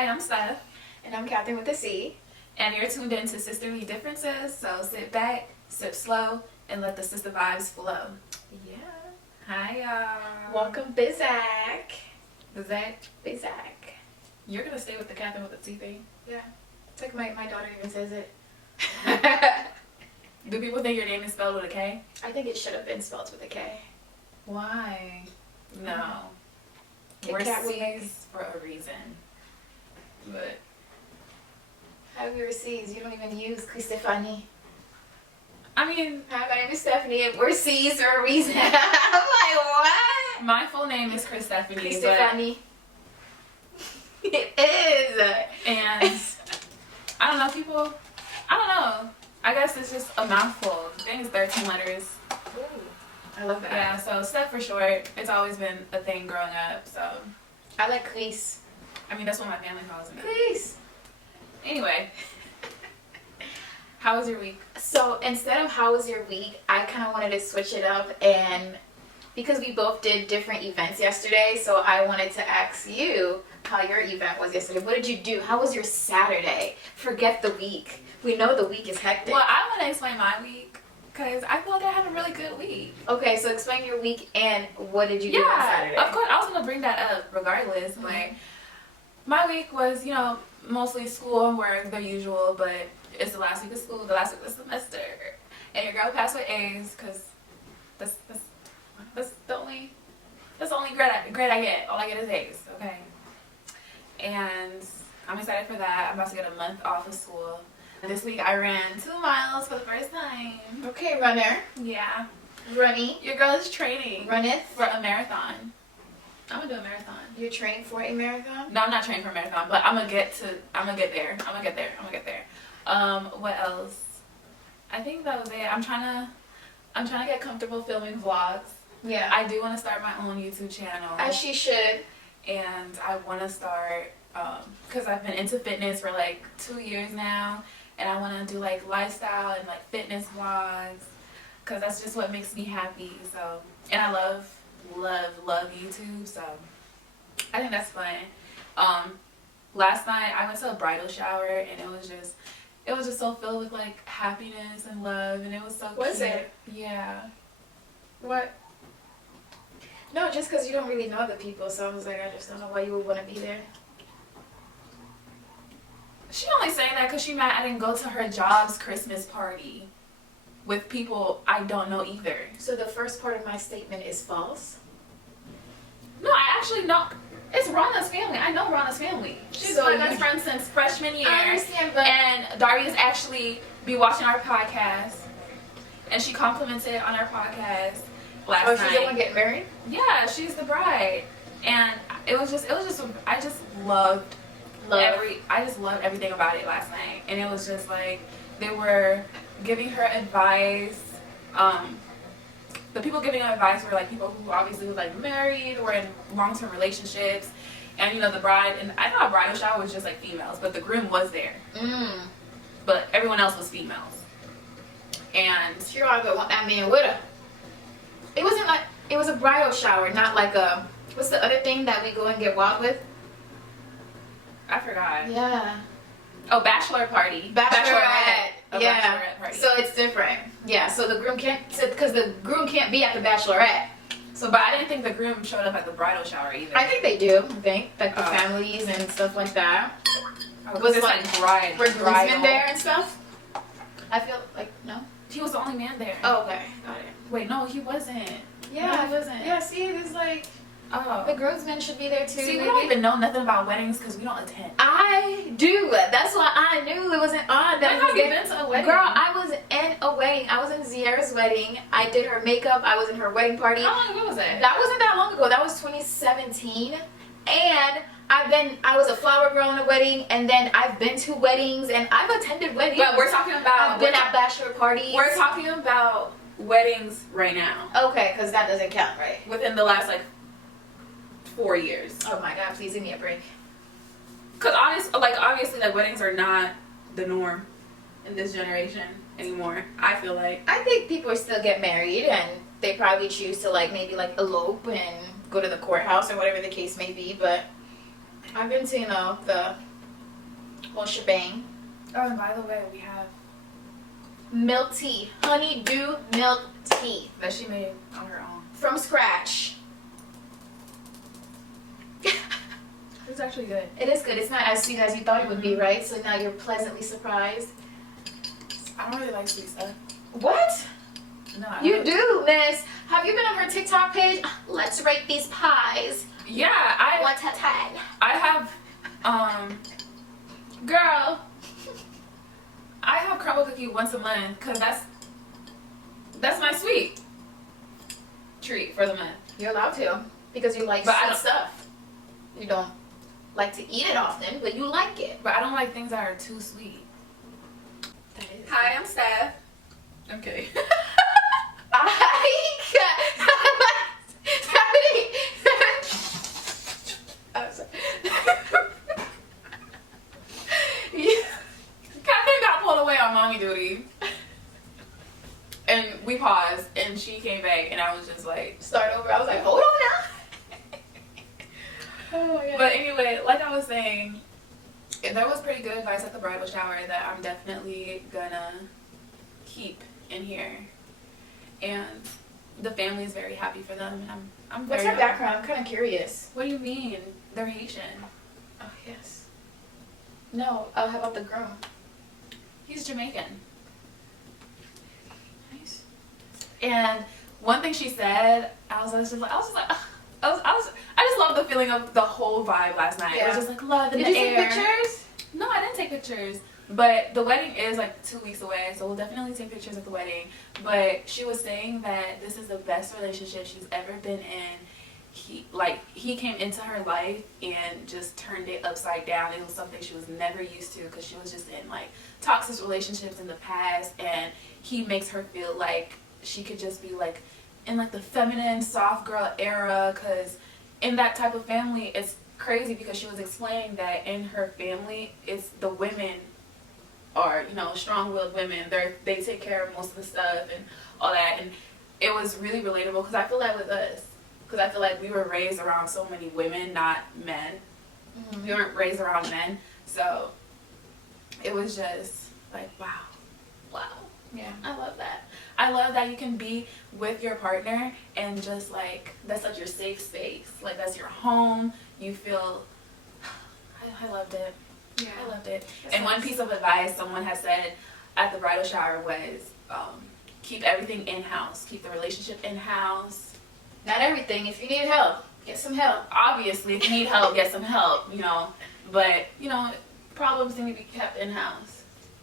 Hi, I'm Steph. And I'm Catherine with a C. And you're tuned in to Sisterly Differences, so sit back, sip slow, and let the sister vibes flow. Yeah. Hi, y'all. Welcome, Bizak. Bizak? Bizak. You're going to stay with the Catherine with the C thing? Yeah. It's like my daughter even says it. Do people think your name is spelled with a K? I think it should have been spelled with a K. Why? No. Kit We're Kat would C's for a reason. But How are your C's? You don't even use Stephanie. I mean, Hi, my name is Stephanie and we're C's for a reason. I'm like, what? my full name is Chris Stephanie. Stephanie. It is. And I don't know, people, I don't know. I guess it's just a mouthful. I think it's 13 letters. Ooh, I love that. Yeah, so Steph for short. It's always been a thing growing up, so. I like Chris. I mean, that's what my family calls me. Chris. Anyway. How was your week? So instead of how was your week, I kind of wanted to switch it up, and because we both did different events yesterday, so I wanted to ask you how your event was yesterday. What did you do? How was your Saturday? Forget the week. We know the week is hectic. Well, I want to explain my week because I feel like I had a really good week. Okay, so explain your week and what did you do on Saturday? Of course. I was going to bring that up regardless. Mm-hmm. Like, my week was, mostly school and work, the usual, but it's the last week of school, the last week of the semester. And your girl passed with A's because that's the only grade I get. All I get is A's, okay? And I'm excited for that. I'm about to get a month off of school. This week I ran 2 miles for the first time. Okay, runner. Yeah. Runny. Your girl is training Runneth. for a marathon. I'm gonna do a marathon. You're trained for a marathon? No, I'm not trained for a marathon, but I'm gonna get there. What else? I think that was it. I'm trying to get comfortable filming vlogs. Yeah. I do want to start my own YouTube channel. As she should. And I want to start, because I've been into fitness for like 2 years now, and I want to do like lifestyle and like fitness vlogs, because that's just what makes me happy. So, and I love YouTube, so I think that's fun. Last night I went to a bridal shower, and it was just so filled with like happiness and love, and it was so cute. Was it? Yeah. What? No, just because you don't really know the people, so I was like, I just don't know why you would want to be there. She only saying that because she mad I didn't go to her job's Christmas party with people I don't know either. So the first part of my statement is false? No, I actually know. It's Rana's family. I know Rana's family. She's So my best friend since freshman year. I understand, but... And Daria's actually be watching our podcast. And she complimented on our podcast last night. Oh, she's the one getting married? Yeah, she's the bride. And I just loved everything about it last night. And it was just like, they were giving her advice. The people giving her advice were like people who obviously was like married or in long-term relationships. And the bride, and I thought a bridal shower was just like females, but the groom was there. But everyone else was females. And She ought to want that man with her. It wasn't like, it was a bridal shower, not like a, what's the other thing that we go and get wild with? I forgot. Yeah. Oh, bachelor party. Bachelorette. Yeah. Bachelorette party. So it's different. Yeah, so the groom can't, because the groom can't be at the bachelorette. So, but I didn't think the groom showed up at the bridal shower either. I think they do, like the families and stuff like that. Was it like bride? Were groomsmen there and stuff? I feel like, no? He was the only man there. Oh, okay. Got it. Wait, no, he wasn't. Yeah, No, he wasn't. Yeah, see, it's like, Oh. the groomsmen should be there too. See, we maybe. don't even know nothing about weddings because we don't attend. I do. That's why I knew it wasn't odd that When I was have you been to a wedding? Girl, I was in a wedding. I was in Ziara's wedding. I did her makeup. I was in her wedding party. How long ago was that? That wasn't that long ago. That was 2017. And I was a flower girl in a wedding, and then I've been to weddings, and I've attended weddings. But we're talking about. I've been at bachelor parties. We're talking about weddings right now. Okay, because that doesn't count, right? Within the last 4 years. Oh my God! Please give me a break. Because obviously, weddings are not the norm in this generation anymore. I feel like. I think people still get married, and they probably choose to maybe elope and go to the courthouse or whatever the case may be. But I've been to the whole shebang. Oh, and by the way, we have Milk tea, honeydew milk tea that she made on her own. from scratch. It's actually good. It is good. It's not as sweet as you thought it would be, right? So now you're pleasantly surprised. I don't really like sweet stuff. What? No, I You don't. do, miss. Have you been on her TikTok page? Let's rate these pies. Yeah, 1 to 10. I have, girl, I have crumble cookie once a month because that's my sweet treat for the month. You're allowed to because you like But I sweet don't- stuff. You don't like to eat it often, but you like it. But I don't like things that are too sweet. That is. Hi, I'm Steph. I'm kidding. I'm sorry. Catherine got pulled away on mommy duty. And we paused, and she came back, and I was just like... Start over. I was like, hold on now. Oh my god. But anyway, like I was saying, there was pretty good advice at the bridal shower that I'm definitely gonna keep in here. And the family is very happy for them. And I'm What's very... her background? I'm kind of curious. What do you mean? They're Haitian. Oh, yes. No, how about the groom? He's Jamaican. Nice. And one thing she said, I just love the feeling of the whole vibe last night. It was just like love in Did the you take air. pictures? No, I didn't take pictures. But the wedding is like 2 weeks away, so we'll definitely take pictures at the wedding. But she was saying that this is the best relationship she's ever been in. He came into her life and just turned it upside down. It was something she was never used to because she was just in like toxic relationships in the past, and he makes her feel like she could just be like in like the feminine soft girl era, because in that type of family it's crazy because she was explaining that in her family it's the women are, you know, strong-willed women. They take care of most of the stuff and all that, and it was really relatable because I feel like with us, because I feel like we were raised around so many women, not men. Mm-hmm. We weren't raised around men, so it was just like wow. Yeah. I love that. I love that you can be with your partner and just like that's like your safe space. Like that's your home. You feel. I loved it. Yeah. I loved it. That's And one nice. piece of advice someone had said at the bridal shower was keep everything in house. Keep the relationship in house. Not everything. If you need help, get some help. Obviously, if you need help, get some help. You know, but you know, problems need to be kept in house.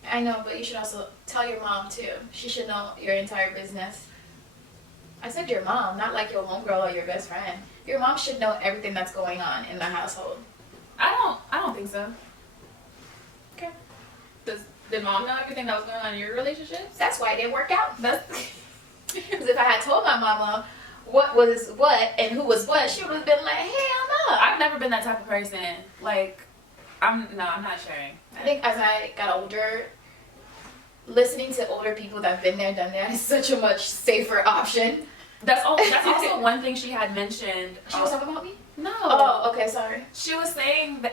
I know, but you should also tell your mom too. She should know your entire business. I said your mom, not like your homegirl or your best friend. Your mom should know everything that's going on in the household. I don't think so. Okay. Did mom know everything that was going on in your relationships? That's why it didn't work out. That's Because if I had told my mama what was what and who was what, she would have been like, hell no. I've never been that type of person. Like, I'm not sharing. I think as I got older, listening to older people that've been there, done that is such a much safer option. That's also one thing she had mentioned. She was talking about me? No. Oh, okay, sorry. She was saying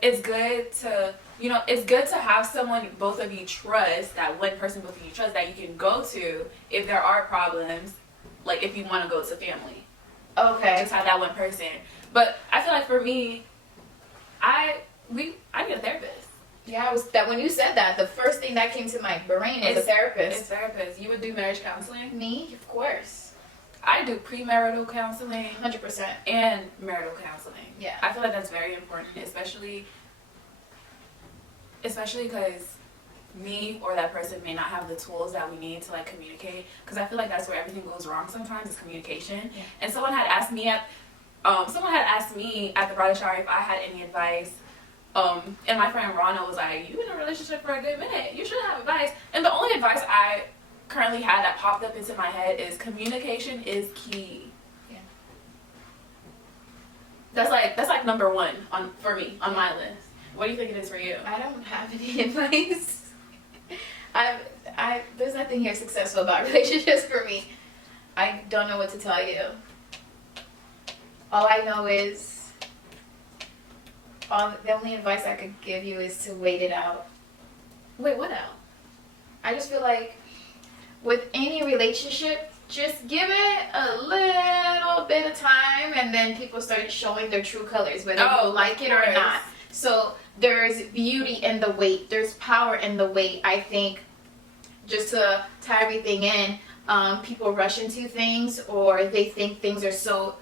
it's good to, you know, it's good to have someone both of you trust, that one person both of you trust that you can go to if there are problems, like if you want to go to family. Okay. Just have that one person. But I feel like for me, I need a therapist. Yeah, when you said that, the first thing that came to my brain was a therapist. It's therapist. You would do marriage counseling? Me, of course. I do premarital counseling 100%. and marital counseling. Yeah. I feel like that's very important, especially because me or that person may not have the tools that we need to like communicate, because I feel like that's where everything goes wrong sometimes, is communication. Yeah. And someone had asked me at the bridal shower if I had any advice. And my friend Rana was like, "You in a relationship for a good minute. You should have advice." And the only advice I currently had that popped up into my head is communication is key. Yeah. That's like number one for me on my list. What do you think it is for you? I don't have any advice. There's nothing here successful about relationships for me. I don't know what to tell you. All I know is The only advice I could give you is to wait it out. Wait, what out? I just feel like with any relationship, just give it a little bit of time, and then people start showing their true colors, whether you like it or not. So there's beauty in the wait. There's power in the wait. I think, just to tie everything in, people rush into things, or they think things are so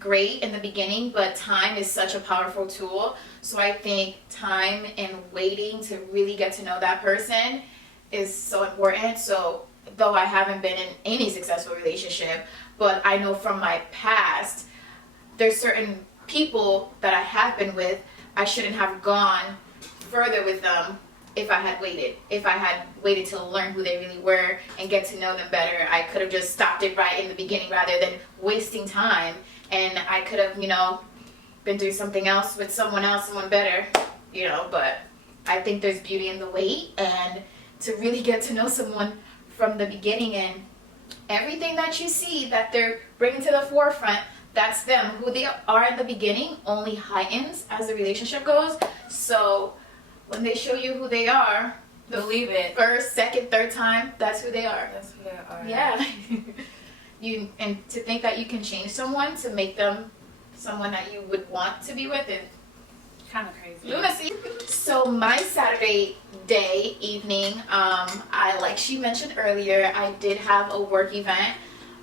great in the beginning, but time is such a powerful tool. So I think time and waiting to really get to know that person is so important. So though I haven't been in any successful relationship, but I know from my past, there's certain people that I have been with, I shouldn't have gone further with them if I had waited. If I had waited to learn who they really were and get to know them better, I could have just stopped it right in the beginning rather than wasting time. And I could have, been doing something else with someone else, someone better, but I think there's beauty in the wait, and to really get to know someone from the beginning, and everything that you see that they're bringing to the forefront, that's them. Who they are in the beginning only heightens as the relationship goes. So when they show you who they are, believe it. First, second, third time, that's who they are. That's who they are. Yeah. And to think that you can change someone to make them someone that you would want to be with, and kind of crazy. Lunacy. So my Saturday evening, like she mentioned earlier, I did have a work event.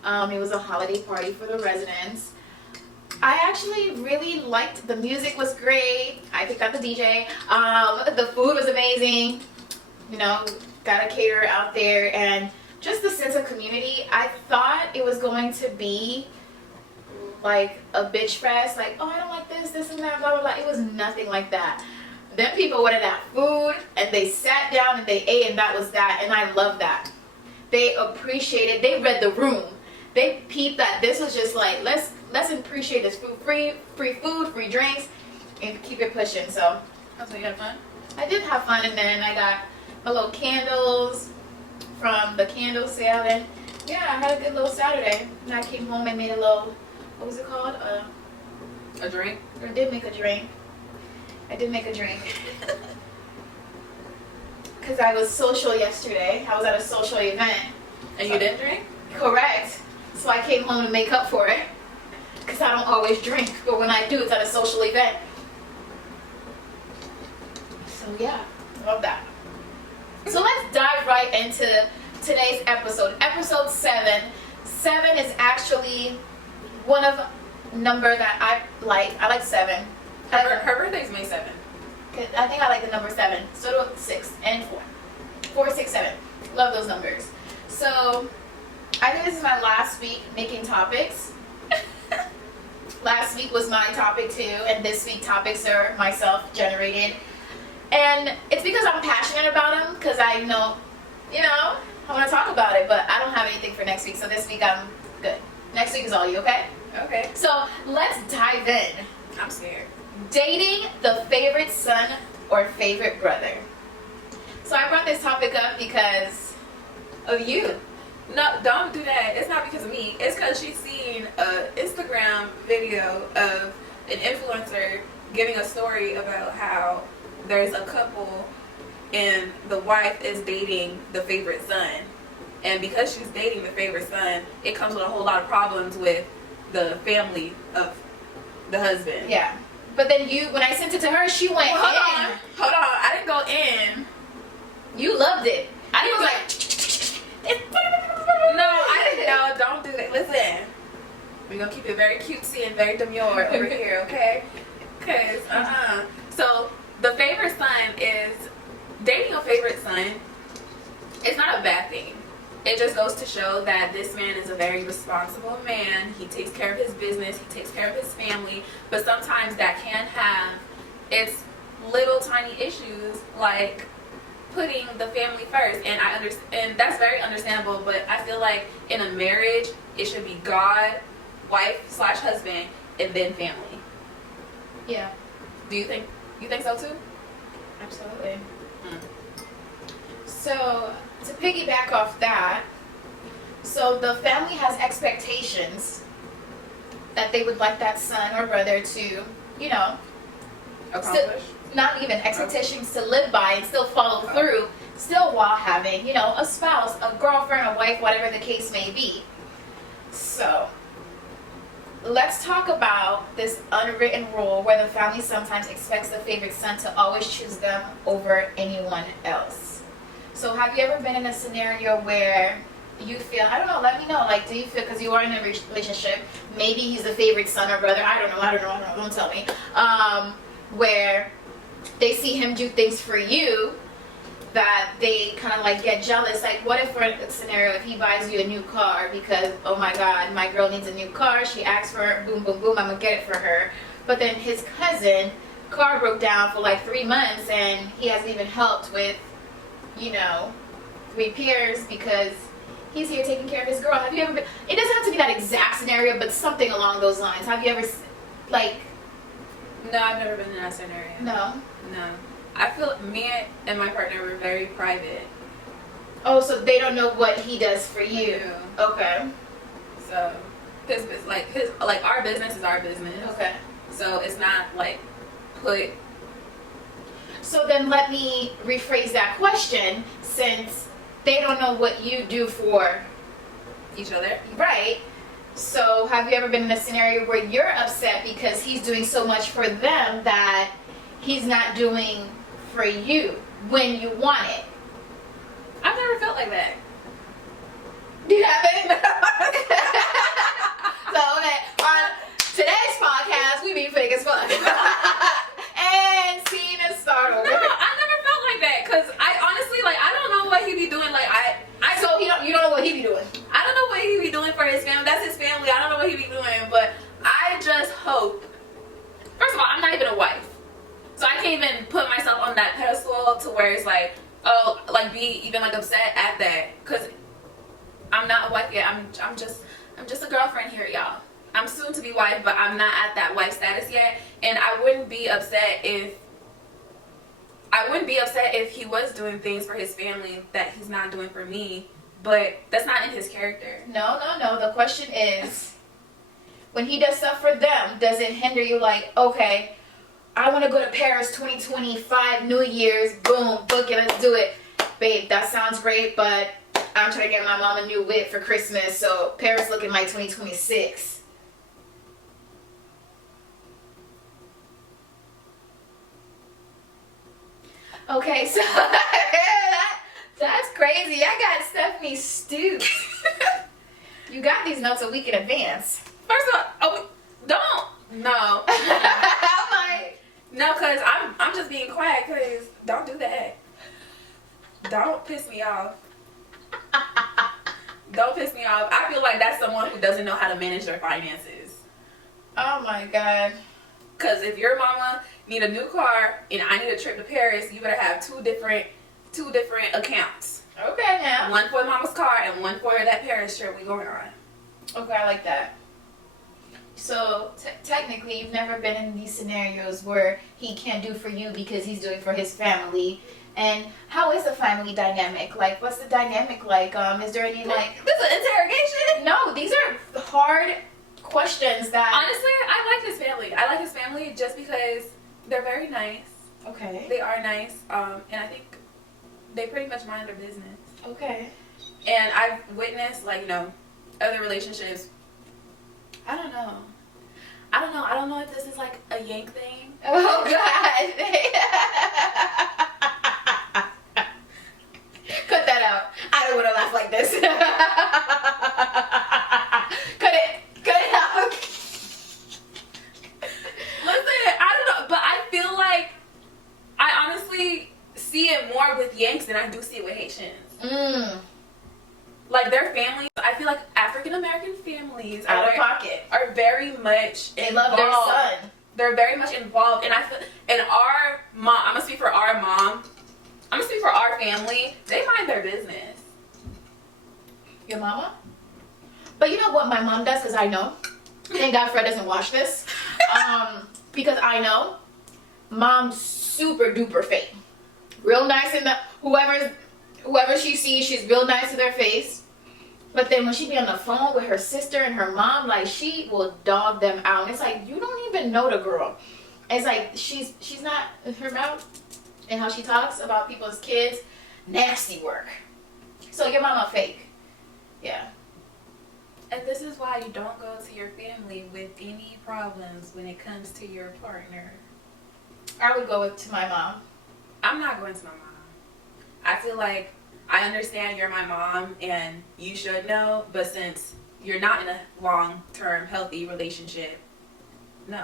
It was a holiday party for the residents. I actually really liked, the music was great. I picked out the DJ. The food was amazing. Got a caterer out there, and just the sense of community. I thought it was going to be like a bitch fest, like, oh, I don't like this and that, blah, blah, blah. It was nothing like that. Then people wanted that food, and they sat down and they ate, and that was that, and I love that. They appreciated, they read the room. They peeped that this was just like, let's appreciate this food, free food, free drinks, and keep it pushing. So you had fun? I did have fun, and then I got my little candles from the candle sale, and yeah, I had a good little Saturday. And I came home and made a little, what was it called? A drink? I did make a drink. Because I was social yesterday. I was at a social event. And you didn't drink? Correct. So I came home to make up for it. Because I don't always drink, but when I do, it's at a social event. So yeah, love that. So let's dive right into today's episode. Episode 7. 7 is actually one of number that I like. I like 7. Her birthday's May 7th. I think I like the number 7. So do 6 and 4. 4, 6, 7. Love those numbers. So I think this is my last week making topics. Last week was my topic too, and this week topics are myself generated. And it's because I'm passionate about them, because I know, I want to talk about it, but I don't have anything for next week, so this week I'm good. Next week is all you, okay? Okay. So let's dive in. I'm scared. Dating the favorite son or favorite brother. So I brought this topic up because of you. No, don't do that. It's not because of me. It's because she's seen an Instagram video of an influencer giving a story about how there's a couple and the wife is dating the favorite son. And because she's dating the favorite son, it comes with a whole lot of problems with the family of the husband. Yeah. But then when I sent it to her, she went in. Hold on. I didn't go in. You loved it. I was like... No, I didn't know. Don't do that. Listen. We're going to keep it very cutesy and very demure over here, okay? Because, So, the favorite son is... Dating a favorite son, it's not a bad thing. It just goes to show that this man is a very responsible man. He takes care of his business. He takes care of his family. But sometimes that can have its little tiny issues, like putting the family first. And I understand, and that's very understandable. But I feel like in a marriage, it should be God, wife/husband, and then family. Yeah. Do you think so too? Absolutely. So, to piggyback off that, so the family has expectations that they would like that son or brother to, accomplish. Not even expectations to live by and still follow through, still while having, a spouse, a girlfriend, a wife, whatever the case may be. So, let's talk about this unwritten rule where the family sometimes expects the favorite son to always choose them over anyone else. So, have you ever been in a scenario where you feel, I don't know, let me know, like, do you feel, because you are in a relationship, maybe he's the favorite son or brother, I don't know, don't tell me, where they see him do things for you that they kind of like get jealous. Like, what if, for a scenario, if he buys you a new car because, oh my god, my girl needs a new car, she asks for it, boom, boom, boom, I'm gonna get it for her. But then his cousin, car broke down for like 3 months and he hasn't even helped with, repairs because he's here taking care of his girl. Have you ever been, it doesn't have to be that exact scenario, but something along those lines. Have you ever, like... No, I've never been in that scenario. No? No. I feel me and my partner were very private. Oh, so they don't know what he does for you. Yeah. Okay. So, our business is our business. Okay. So it's not like put. So then let me rephrase that question, since they don't know what you do for Each other. Right. So have you ever been in a scenario where you're upset because he's doing so much for them that he's not doing for you when you want it? I've never felt like that. You haven't? So okay, on today's podcast, we be fake as fuck. And scene is start over. No, I never felt like that because I honestly, I don't know what he be doing. So you don't know what he be doing. I don't know what he be doing for his family. That's his family. I don't know what he be doing, but I just hope. First of all, I'm not even a wife, so I can't even put myself on that pedestal to where it's like, oh, be even upset at that, because I'm not a wife yet. I'm just a girlfriend here, y'all. I'm soon to be wife, but I'm not at that wife status yet, and I wouldn't be upset if he was doing things for his family that he's not doing for me, but that's not in his character. No. The question is, when he does stuff for them, does it hinder you? Like, okay, I want to go to Paris 2025, New Year's, boom, book it, let's do it. Babe, that sounds great, but I'm trying to get my mom a new whip for Christmas, so Paris looking like 2026. Okay, so that's crazy. I got Stephanie Stoops. You got these notes a week in advance. First of all, don't. No. I'm like, no, because I'm just being quiet, because don't do that. Don't piss me off. Don't piss me off. I feel like that's someone who doesn't know how to manage their finances. oh my god. Because if your mama need a new car and I need a trip to Paris, you better have two different accounts. Okay, now. One for mama's car and one for that Paris trip we going on. Okay, I like that. So technically, you've never been in these scenarios where he can't do for you because he's doing for his family. And how is the family dynamic? Like, what's the dynamic like? Is there any like? This is an interrogation? No, these are hard questions that. Honestly, I like his family. I like his family just because they're very nice. Okay. They are nice, and I think they pretty much mind their business. Okay. And I've witnessed, other relationships. I don't know if this is like a yank thing. Oh God. Cut that out. I don't want to laugh like this. Cut it out. Listen, I don't know, but I feel like I honestly see it more with Yanks than I do see it with Haitians. Like, their families, I feel like African American families out of pocket are very much they involved. love their son. They're very much involved, and I feel, and our mom, I'm gonna speak for our mom, I'm gonna speak for our family, they mind their business. Your mama? But you know what my mom does, because I know. Thank God Fred doesn't watch this. Because I know mom's super duper fake. Real nice in the whoever she sees, she's real nice to their face. But then when she be on the phone with her sister and her mom, like, she will dog them out. And it's like, you don't even know the girl. It's like she's not her mouth and how she talks about people's kids, nasty work. So your mama fake. Yeah. And this is why you don't go to your family with any problems when it comes to your partner. I would go to my mom. I'm not going to my mom. I feel like I understand you're my mom and you should know, but since you're not in a long-term healthy relationship, no.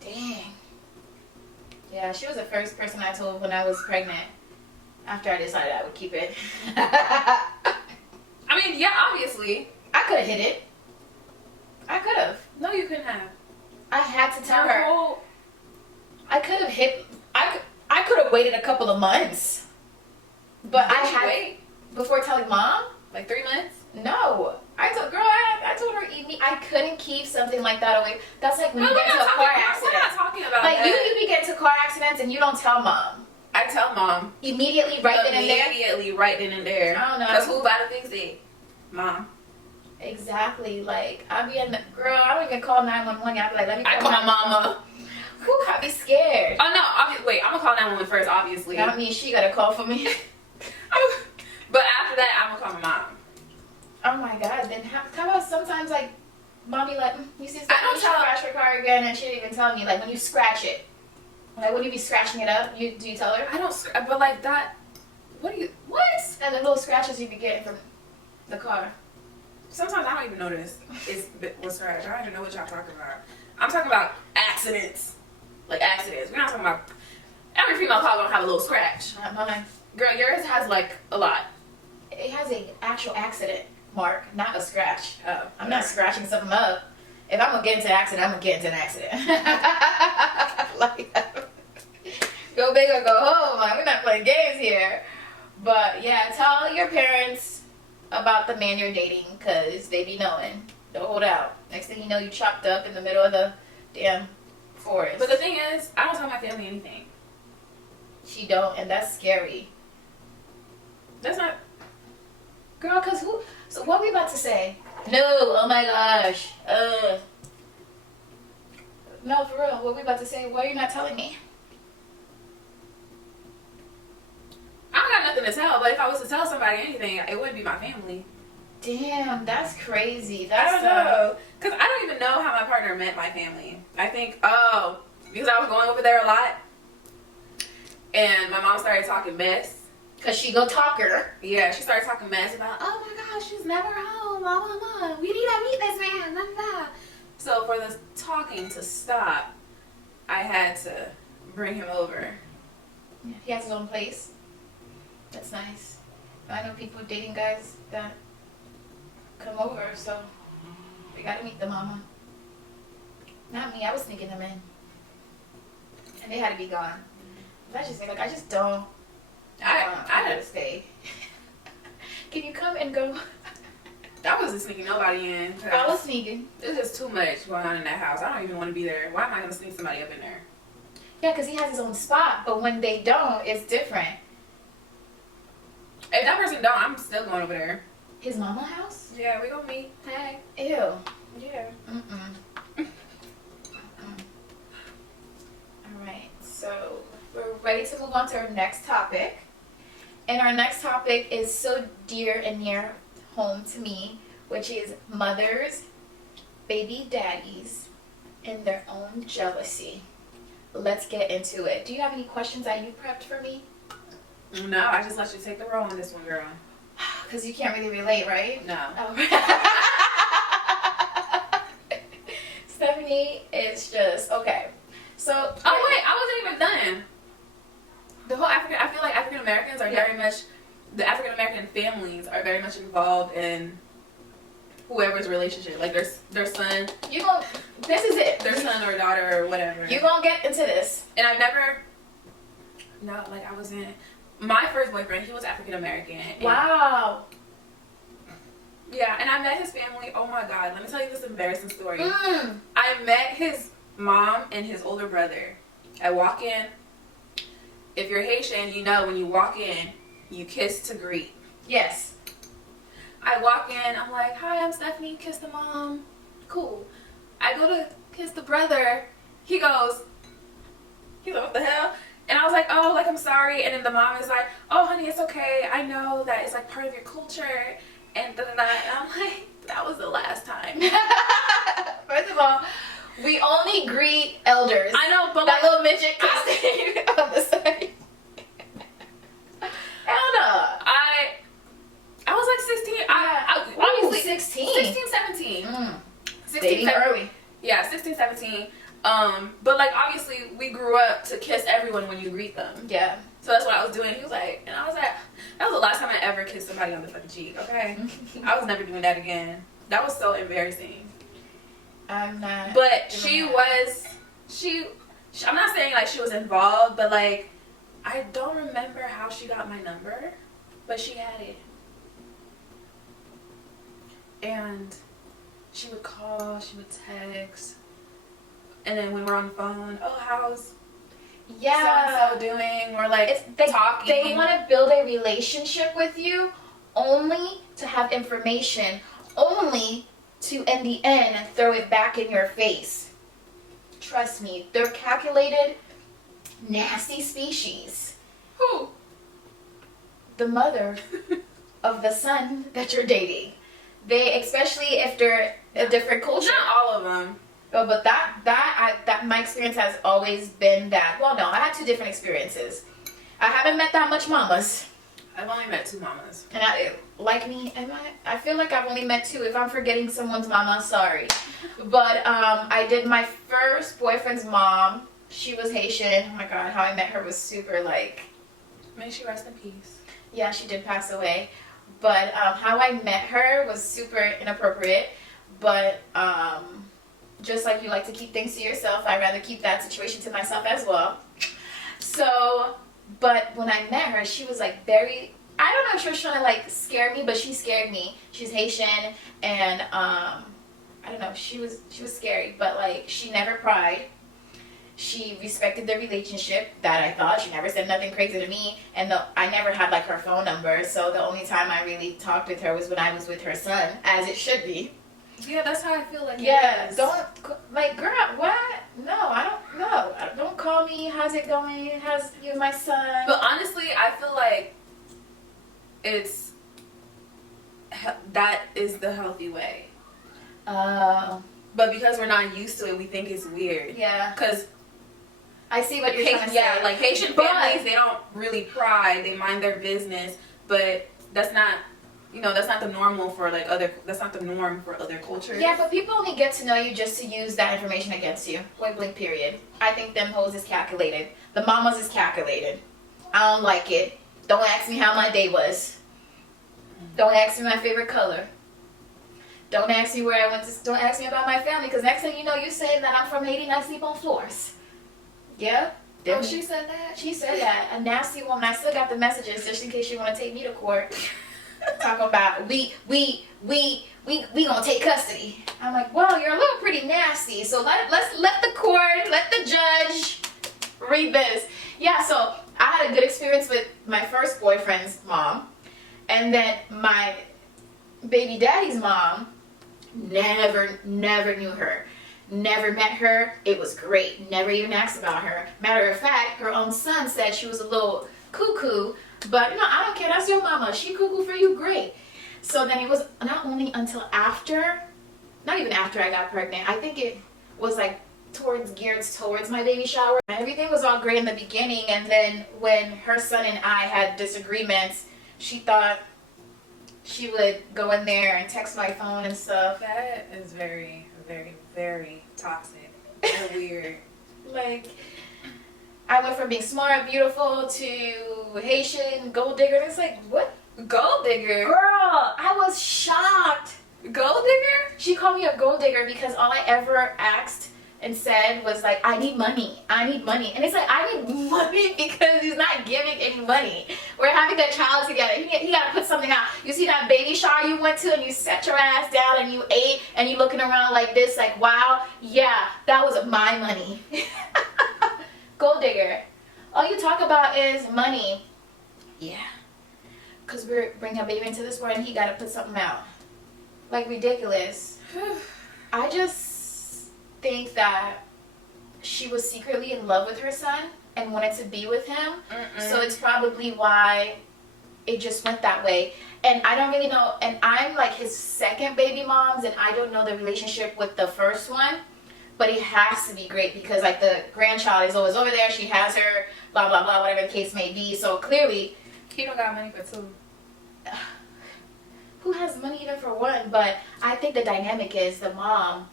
Dang. Yeah, she was the first person I told when I was pregnant after I decided I would keep it. I mean, yeah, obviously. I could have hid it. I could have. No, you couldn't have. I had to tell her. I could have hid. I could have waited a couple of months. But I had wait before telling mom. Like 3 months? No, I told her I couldn't keep something like that away. That's like when you get into a car accident. We're not talking about like that. you be getting into car accidents and you don't tell mom. I tell mom. Immediately right then and there. Immediately right then and there. I don't know. Because who about to fix it? Mom. Exactly. Like I be in the girl. I don't even call 911. I be like, let me call I call my mama. Whew, I be scared. Oh no! Wait, I'm gonna call 911 first, obviously. That means she gotta call for me. But after that, I'm gonna call my mom. Oh my god! Then how about sometimes like, mom be like, you see, I don't scratch your car again, and she didn't even tell me. Like when you scratch it, like when you be scratching it up, do you tell her? I don't. But like that. What? And the little scratches you be getting from the car. Sometimes I don't even notice it's what's scratch. I don't even know what y'all talking about. I'm talking about accidents. Like accidents. We're not talking about every female car gonna have a little scratch. Not mine. Girl, yours has like a lot. It has an actual accident mark, not a scratch. Oh, I'm not scratching something up. If I'm gonna get into an accident, I'm gonna get into an accident. Like, go big or go home. Like, we're not playing games here. But yeah, tell your parents about the man you're dating, because they be knowing. Don't hold out. Next thing you know, you chopped up in the middle of the damn forest. But the thing is, I don't tell my family anything. She don't, and that's scary. That's not. Girl, cause who? So what we about to say? No, oh my gosh. No, for real. What we about to say? Why are you not telling me? I don't got nothing to tell, but if I was to tell somebody anything, it wouldn't be my family. Damn, that's crazy. I don't know. Because I don't even know how my partner met my family. I think, because I was going over there a lot. And my mom started talking mess. Because she go talker. Yeah, she started talking mess about, oh my gosh, she's never home, blah, blah, blah. We need to meet this man, blah, blah. So for the talking to stop, I had to bring him over. Yeah, he has his own place. That's nice. I know people dating guys that come over, so we gotta meet the mama. Not me, I was sneaking them in. And they had to be gone. But I just think, like, I just don't. I gotta stay. Can you come and go? I wasn't sneaking nobody in. I was sneaking. There's just too much going on in that house. I don't even want to be there. Why am I going to sneak somebody up in there? Yeah, because he has his own spot, but when they don't, it's different. If that person don't, I'm still going over there. His mama house? Yeah, we gonna meet. Hey. Ew. Yeah. Alright, so we're ready to move on to our next topic. And our next topic is so dear and near home to me, which is mothers, baby daddies, and their own jealousy. Let's get into it. Do you have any questions that you prepped for me? No, I just let you take the role on this one, girl. Because you can't really relate, right? No. Oh. Stephanie is just, okay. So. Oh, wait, I wasn't even done. The whole I feel like African Americans are very much, the African American families are very much involved in whoever's relationship. Like their son. This is it. Their son or daughter or whatever. You're gonna get into this. And I've never, I was in, my first boyfriend, he was African American. Wow. Yeah, and I met his family. Oh my God, let me tell you this embarrassing story. I met his mom and his older brother. I walk in. If you're Haitian, you know when you walk in, you kiss to greet. Yes. I walk in, I'm like, hi, I'm Stephanie, kiss the mom. Cool. I go to kiss the brother. He goes, He's like, what the hell? And I was like, oh, like, I'm sorry. And then the mom is like, oh, honey, it's okay. I know that it's like part of your culture. And da-da-da. And I'm like, that was the last time. First of all, we only greet elders. I know, but that like, little midget on the side. Hell no. I was like 16. Obviously 16. 16, 17. 16, Dating 17. early. Yeah, 16, 17. But like, obviously, we grew up to kiss everyone when you greet them. Yeah. So that's what I was doing. He was like, and I was like, that was the last time I ever kissed somebody on the fucking cheek, okay? I was never doing that again. That was so embarrassing. I'm not. But I'm not saying like she was involved, but like, I don't remember how she got my number, but she had it. And she would call, she would text, and then when we're on the phone, oh, how's so doing? We're like talking. They want to build a relationship with you only to have information, only to, in the end, throw it back in your face. Trust me, they're calculated, nasty species. Who? The mother of the son that you're dating. They, especially if they're a different culture. Not all of them. Oh, but that my experience has always been that. Well, no, I had two different experiences. I haven't met that much mamas. I've only met 2 mamas. And I feel like I've only met 2. If I'm forgetting someone's mama, sorry. But I did my first boyfriend's mom. She was Haitian. Oh my God, how I met her was super like. May she rest in peace. Yeah, she did pass away. But how I met her was super inappropriate. But just like you like to keep things to yourself, I'd rather keep that situation to myself as well. So, but when I met her, she was like very, I don't know if she was trying to like scare me, but she scared me. She's Haitian, and I don't know, she was scary, but like she never cried. She respected the relationship that I thought. She never said nothing crazy to me, and I never had like her phone number, so the only time I really talked with her was when I was with her son, as it should be. Yeah, that's how I feel like. Yeah, don't like, girl. What? No, I don't know. Don't call me. How's it going? How's you and my son? But honestly, I feel like that is the healthy way. But because we're not used to it, we think it's weird. Yeah. Because I see what you're trying to say. Yeah, like Haitian families, they don't really pry. They mind their business, but that's not. That's not the normal for like that's not the norm for other cultures. Yeah, but people only get to know you just to use that information against you. Point blank, period. I think them hoes is calculated. The mamas is calculated. I don't like it. Don't ask me how my day was. Don't ask me my favorite color. Don't ask me where I went to. Don't ask me about my family, because next thing you know, you saying that I'm from Haiti and I sleep on floors. Yeah. Oh, she said that? She said that. A nasty woman. I still got the messages just in case you want to take me to court. Talk about we gonna take custody. I'm like, well, you're a little pretty nasty. So let the court, let the judge read this. Yeah, so I had a good experience with my first boyfriend's mom, and then my baby daddy's mom never knew her. Never met her. It was great. Never even asked about her. Matter of fact, her own son said she was a little cuckoo. But I don't care. That's your mama. She cuckoo for you. Great. So then it was not only until not even after I got pregnant. I think it was like geared towards my baby shower. Everything was all great in the beginning. And then when her son and I had disagreements, she thought she would go in there and text my phone and stuff. That is very, very, very toxic and weird. Like, I went from being smart, beautiful, to Haitian, gold digger. And it's like, what? Gold digger? Girl, I was shocked. Gold digger? She called me a gold digger because all I ever asked and said was like, I need money. I need money. And it's like, I need money because he's not giving any money. We're having a child together. He got to put something out. You see that baby shower you went to and you sat your ass down and you ate and you looking around like this, like, wow, yeah, that was my money. Gold digger. All you talk about is money. Yeah. Because we're bringing a baby into this world and he got to put something out. Like, ridiculous. I just think that she was secretly in love with her son and wanted to be with him. Mm-mm. So it's probably why it just went that way. And I don't really know, and I'm like his second baby moms, and I don't know the relationship with the first one, but it has to be great because like the grandchild is always over there, she has her, blah blah blah, whatever the case may be. So clearly He don't got money for two. who has money even for one? But I think the dynamic is the mom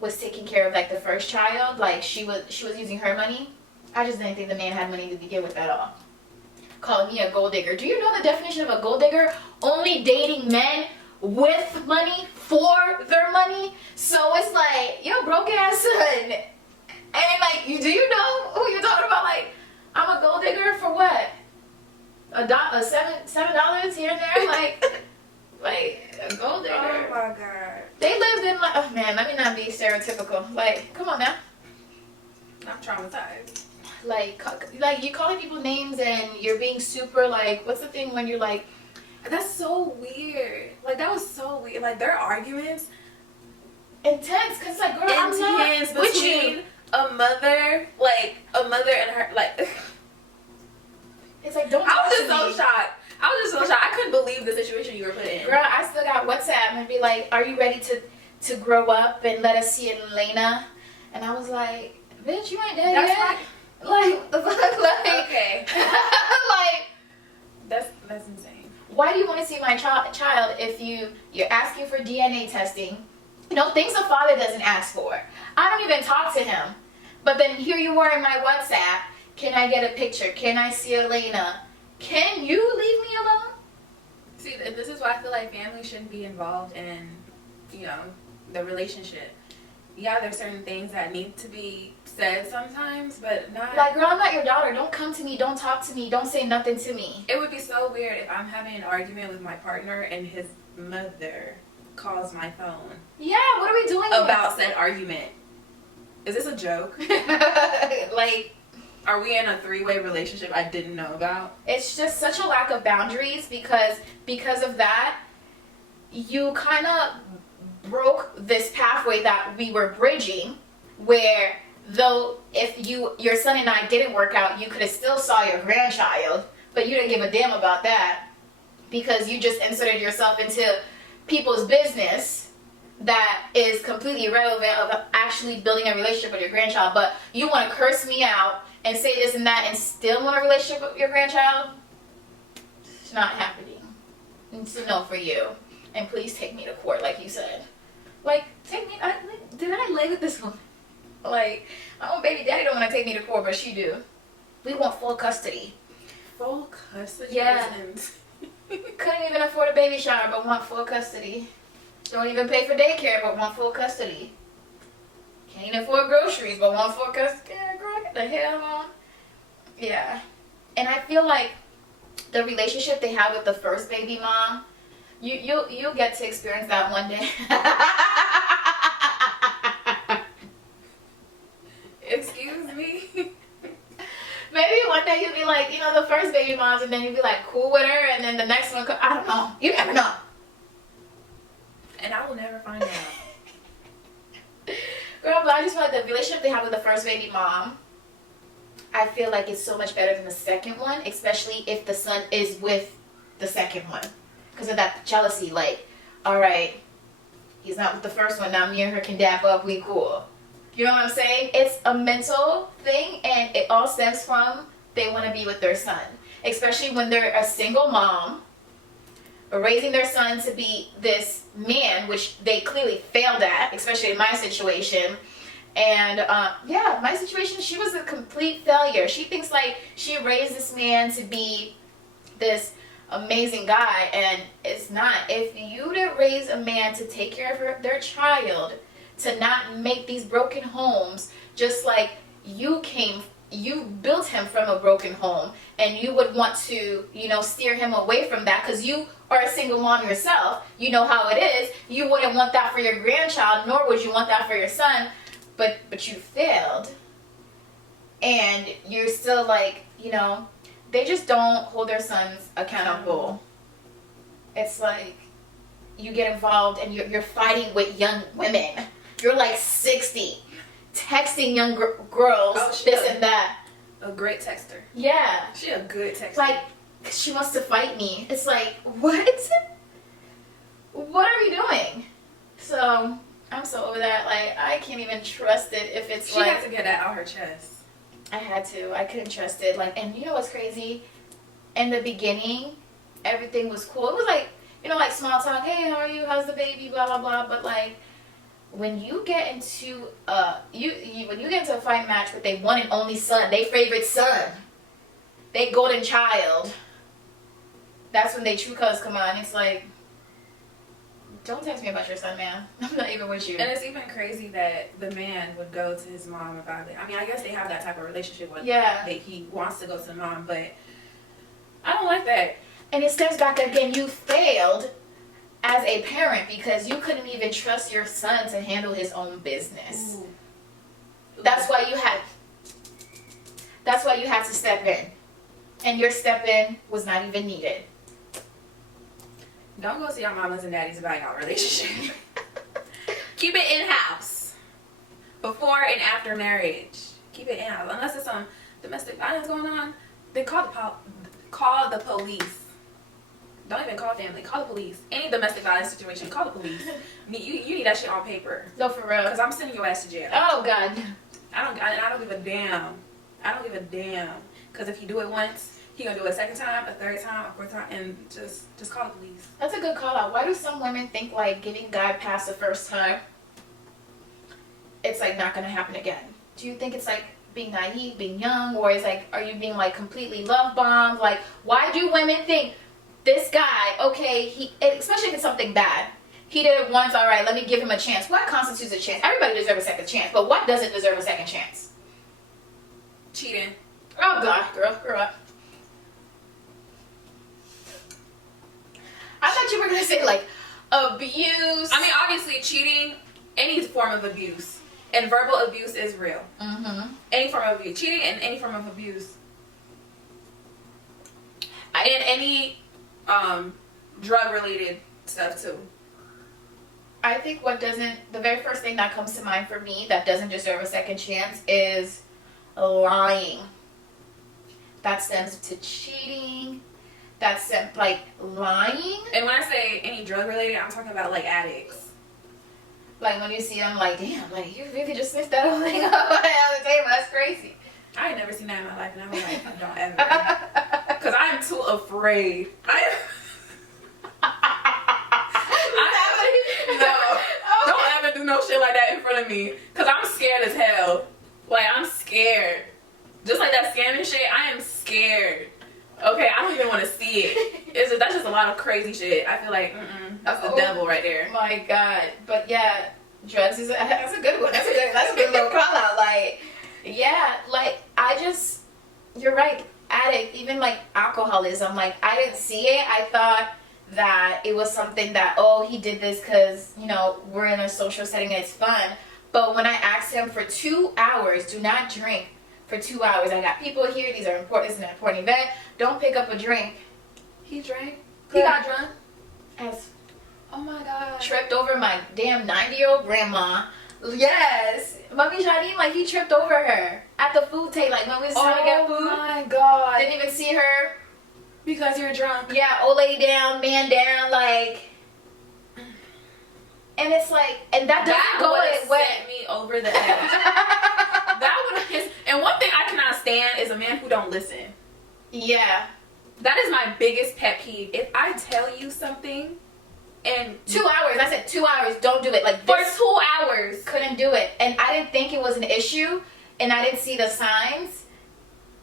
was taking care of like the first child, like she was using her money. I just didn't think the man had money to begin with at all. Calling me a gold digger. Do you know the definition of a gold digger? Only dating men with money for their money. So it's like, yo, broke ass son. And like, do you know who you're talking about? Like, I'm a gold digger for what? $7 here and there, like a gold digger. Oh my god. They lived in like, oh man, let me not be stereotypical. Like, come on now. I'm traumatized. Like you're calling people names and you're being super like, what's the thing when you're like, That's so weird. Like, that was so weird. Like, their arguments intense? Cause like, girl, I'm intense not with between you. a mother and her, like. It's like, don't. I was talk just to so me. shocked. I couldn't believe the situation you were put in. Girl, I still got WhatsApp and be like, are you ready to grow up and let us see Elena? And I was like, bitch, you ain't dead yet. Like, the fuck, like, Okay. like, That's insane. why do you want to see my child if you're asking for DNA testing? You know, things a father doesn't ask for. I don't even talk to him. But then here you are in my WhatsApp. Can I get a picture? Can I see Elena? Can you leave me alone? See, and this is why I feel like family shouldn't be involved in, the relationship. Yeah, there's certain things that need to be said sometimes, but not. Like, girl, I'm not your daughter. Don't come to me. Don't talk to me. Don't say nothing to me. It would be so weird if I'm having an argument with my partner and his mother calls my phone Yeah, what are we doing about said argument. Is this a joke? Like, Are we in a three-way relationship I didn't know about? it's just such a lack of boundaries because of that, you kind of broke this pathway that we were bridging, where though if your son and I didn't work out, you could have still saw your grandchild, but you didn't give a damn about that because you just inserted yourself into people's business that is completely irrelevant of actually building a relationship with your grandchild. But you want to curse me out and say this and that and still want a relationship with your grandchild? It's not happening. It's a no for you. And please take me to court, like you said. Like, take me. Did I lay with this woman? Like, my own baby daddy don't want to take me to court, but she do. We want full custody. Full custody? Yeah. Couldn't even afford a baby shower, but want full custody. Don't even pay for daycare, but want full custody. Can't even afford groceries, but want full custody. Yeah, girl, get the hell on. Yeah. And I feel like the relationship they have with the first baby mom, you'll get to experience that one day. Excuse me? Maybe one day you'll be like, the first baby moms, and then you'll be like cool with her, and then the next one, I don't know. You never know. And I will never find out. Girl, but I just feel like the relationship they have with the first baby mom, I feel like it's so much better than the second one, especially if the son is with the second one. Because of that jealousy, like, all right, he's not with the first one, now me and her can dap up, we cool. You know what I'm saying? It's a mental thing, and it all stems from they want to be with their son. Especially when they're a single mom, raising their son to be this man, which they clearly failed at, especially in my situation. And my situation, she was a complete failure. She thinks like she raised this man to be this amazing guy, and it's not. If you didn't raise a man to take care of their child, to not make these broken homes, just like you built him from a broken home, and you would want to, steer him away from that because you are a single mom yourself. You know how it is. You wouldn't want that for your grandchild, nor would you want that for your son, but you failed. And you're still like, they just don't hold their sons accountable. It's like you get involved and you're fighting with young women. You're like 60. texting young girls, this and that. A great texter. Yeah. She a good texter. Like, she wants to fight me. It's like, what? What are we doing? So, I'm so over that. Like, I can't even trust it if it's she had to get that out her chest. I had to. I couldn't trust it. Like, and you know what's crazy? In the beginning, everything was cool. It was like, you know, like small talk. Hey, how are you? How's the baby? Blah, blah, blah. But like, when you get into when you get into a fight match with their one and only son, their favorite son, their golden child, that's when their true colors come on. It's like, don't text me about your son, man. I'm not even with you. And it's even crazy that the man would go to his mom about it. I mean, I guess they have that type of relationship with that he wants to go to the mom, but I don't like that. And it stems back again, you failed as a parent because you couldn't even trust your son to handle his own business. Ooh. That's why you had to step in. And your step in was not even needed. Don't go see your mamas and daddies about your relationship. Keep it in-house. Before and after marriage. Keep it in-house. Unless there's some domestic violence going on, then call the police. Don't even call family. Call the police. Any domestic violence situation, call the police. You need that shit on paper. No, for real. Because I'm sending your ass to jail. Oh, God. I don't give a damn. I don't give a damn. Because if you do it once, he gonna do it a second time, a third time, a fourth time, and just call the police. That's a good call out. Why do some women think like giving God past the first time, it's like not gonna happen again? Do you think it's like being naive, being young, or is like, are you being like completely love bombed? Like, why do women think this guy, okay, especially if it's something bad, he did it once, all right, let me give him a chance. What constitutes a chance? Everybody deserves a second chance, but what doesn't deserve a second chance? Cheating. Oh God, girl, grow up. I thought you were gonna say like abuse. I mean, obviously cheating, any form of abuse, and verbal abuse is real. Mm-hmm. Any form of abuse, cheating, and any form of abuse, and any drug-related stuff too. I think the very first thing that comes to mind for me that doesn't deserve a second chance is lying. That stems to cheating. That's like lying. And when I say any drug related, I'm talking about like addicts. Like when you see them, like, damn, like you really just missed that whole thing up on the table. That's crazy. I ain't never seen that in my life, and I'm like, don't ever, because I'm too afraid. Don't ever do no shit like that in front of me, because I'm scared as hell. Like, I'm scared. Just like that scamming shit, I am scared. Okay, I don't even want to see it. That's just a lot of crazy shit. I feel like, that's the devil right there. My God. But yeah, drugs that's a good one. That's a good little call out. Like, yeah, like, you're right, addict, even like alcoholism, like, I didn't see it. I thought that it was something that, oh, he did this because, you know, we're in a social setting and it's fun. But when I asked him for 2 hours, do not drink for 2 hours. I got people here. This is an important event. Don't pick up a drink. He drank? He got drunk. Oh my God. Tripped over my damn 90-year-old grandma. Yes. Mommy Janine, like, he tripped over her at the food table. Like, when we was trying to get food. Oh my God. Didn't even see her. Because you're drunk. Yeah, old lady down, man down, like. And it's like, and that doesn't go away. Set me over the edge. That would have. And one thing I cannot stand is a man who don't listen. Yeah. That is my biggest pet peeve. If I tell you something, and 2 hours, I said 2 hours, don't do it. Like, for 2 hours, couldn't do it, and I didn't think it was an issue, and I didn't see the signs.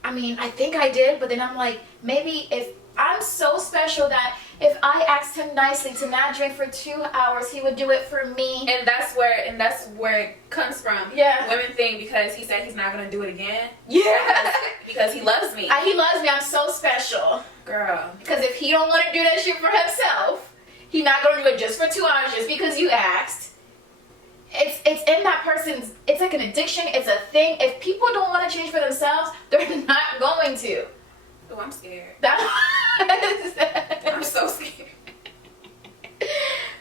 I mean, I think I did, but then I'm like, maybe if I'm so special that if I asked him nicely to not drink for 2 hours, he would do it for me. And that's where it comes from. Yeah. Women think because he said he's not gonna do it again. Yeah. Because he loves me. He loves me. I'm so special. Girl. Because if he don't want to do that shit for himself, he's not gonna do it just for 2 hours just because you asked. It's in that person's. It's like an addiction. It's a thing. If people don't want to change for themselves, they're not going to. Oh, I'm scared. I'm so scared.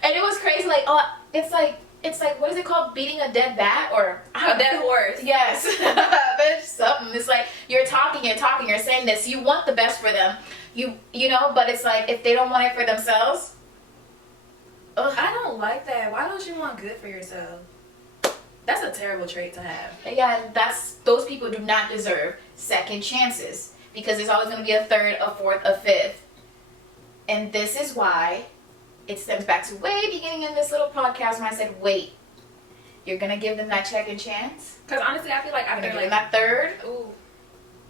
And it was crazy. Like, it's like it's like, what is it called? Beating a dead bat or A dead horse. Yes. There's something. It's like you're talking, you're saying this. You want the best for them. You know, but it's like if they don't want it for themselves. Ugh. I don't like that. Why don't you want good for yourself? That's a terrible trait to have. Yeah, those people do not deserve second chances because there's always going to be a third, a fourth, a fifth. And this is why it stems back to way beginning in this little podcast when I said, wait, you're going to give them that second chance? Because honestly, I feel like I'm going after to give them that third. Ooh.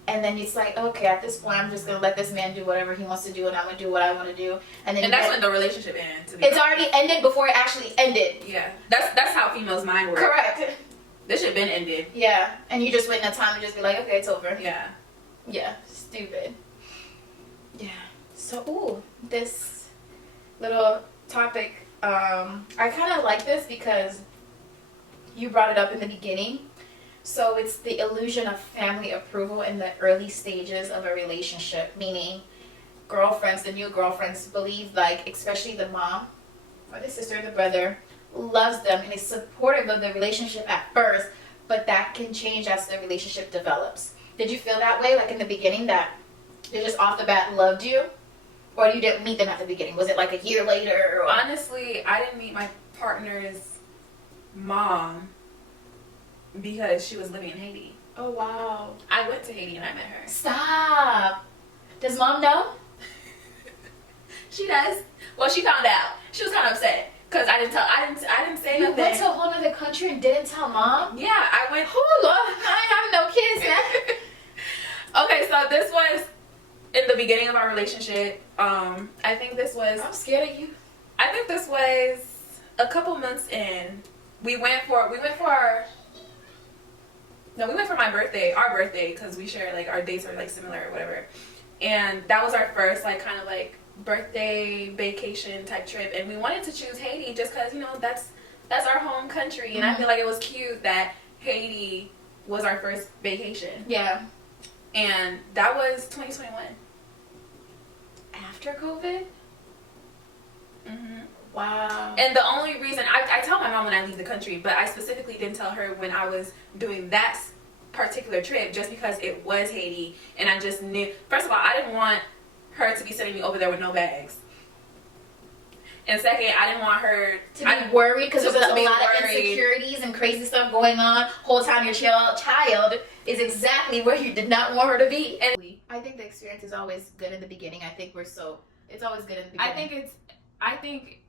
And then it's like, okay, at this point, I'm just going to let this man do whatever he wants to do and I'm going to do what I want to do. And that's when the relationship ends. It's already ended before it actually ended. Yeah. That's how females' mind works. Correct. This shit been ended. Yeah. And you just wait in time and just be like, okay, it's over. Yeah. Yeah. Stupid. Yeah. So, this little topic, I kind of like this because you brought it up in the beginning. So it's the illusion of family approval in the early stages of a relationship, meaning girlfriends, the new girlfriends believe like, especially the mom or the sister or the brother loves them and is supportive of the relationship at first, but that can change as the relationship develops. Did you feel that way, like in the beginning, that they just off the bat loved you? Or you didn't meet them at the beginning? Was it like a year later? Or? Honestly, I didn't meet my partner's mom because she was living in Haiti. Oh, wow. I went to Haiti and I met her. Stop. Does mom know? She does. Well, she found out. She was kind of upset because I didn't say You nothing. went to a whole other country and didn't tell mom? Yeah, I went. Oh, Lord. I ain't having no kids, man. Okay, so this was in the beginning of our relationship. I think this was. I'm scared of you. I think this was a couple months in. We went for my birthday, our birthday, because we share like our dates are like similar or whatever. And that was our first like kind of like birthday vacation type trip, and we wanted to choose Haiti just because, you know, that's our home country, and I feel like it was cute that Haiti was our first vacation. Yeah. And that was 2021. After COVID? Mm-hmm. Wow. And the only reason I tell my mom when I leave the country, but I specifically didn't tell her when I was doing that particular trip, just because it was Haiti, and I just knew. First of all, I didn't want her to be sending me over there with no bags, and second, I didn't want her to be worried because there's a lot of worried. insecurities and crazy stuff going on. Whole time your child is exactly where you did not want her to be. And I think the experience is always good in the beginning. I think it's always good in the beginning. I think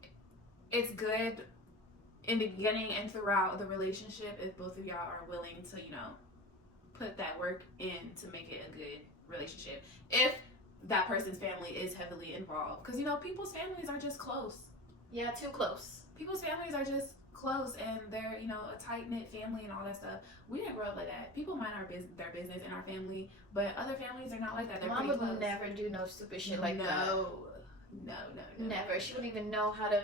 it's good in the beginning and throughout the relationship if both of y'all are willing to, you know, put that work in to make it a good relationship. If that person's family is heavily involved, because, you know, people's families are just close. Yeah, too close. People's families are just close, and they're, you know, a tight-knit family and all that stuff. We didn't grow up like that. People mind their business in our family, but other families are not like that. They're Mom pretty would close. never do no stupid shit like that. No. Never. She wouldn't even know how to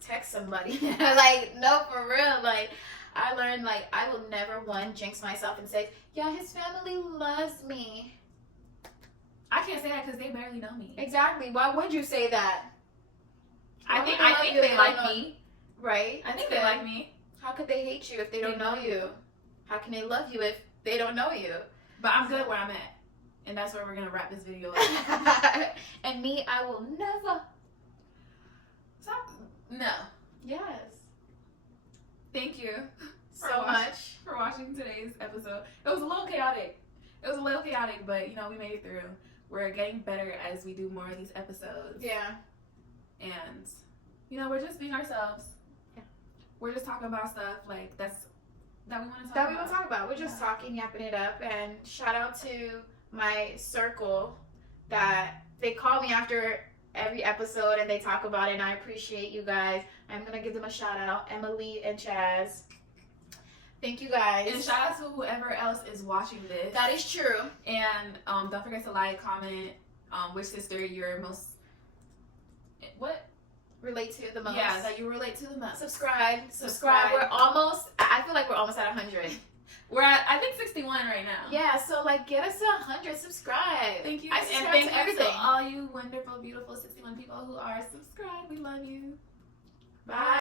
text somebody. Like, no, for real. Like, I learned, like, I will never, jinx myself and say, yeah, his family loves me. I can't say that because they barely know me. Exactly. Why would you say that? I think they like me. Right? I think they like me. How could they hate you if they don't know you? How can they love you if they don't know you? But I'm good where I'm at. And that's where we're going to wrap this video up. And me, I will never. Stop. No. Yes. Thank you so much for watching today's episode. It was a little chaotic. But, you know, we made it through. We're getting better as we do more of these episodes. Yeah. And, you know, we're just being ourselves. Yeah. We're just talking about stuff like that we want to talk about. We're just talking, yapping it up. And shout out to my circle that they call me after every episode and they talk about it, and I appreciate you guys. I'm going to give them a shout out. Emily and Chaz. Thank you guys. And shout out to whoever else is watching this. That is true. And don't forget to like, comment, which sister you're most relate to the most. Yeah, that you relate to the most. Subscribe. We're almost, I feel like we're almost at 100. We're at, I think, 61 right now. Yeah, so like get us to 100. Subscribe. Thank you. I subscribe and thank to you everything. to all you wonderful, beautiful 61 people who are subscribed. We love you. Bye.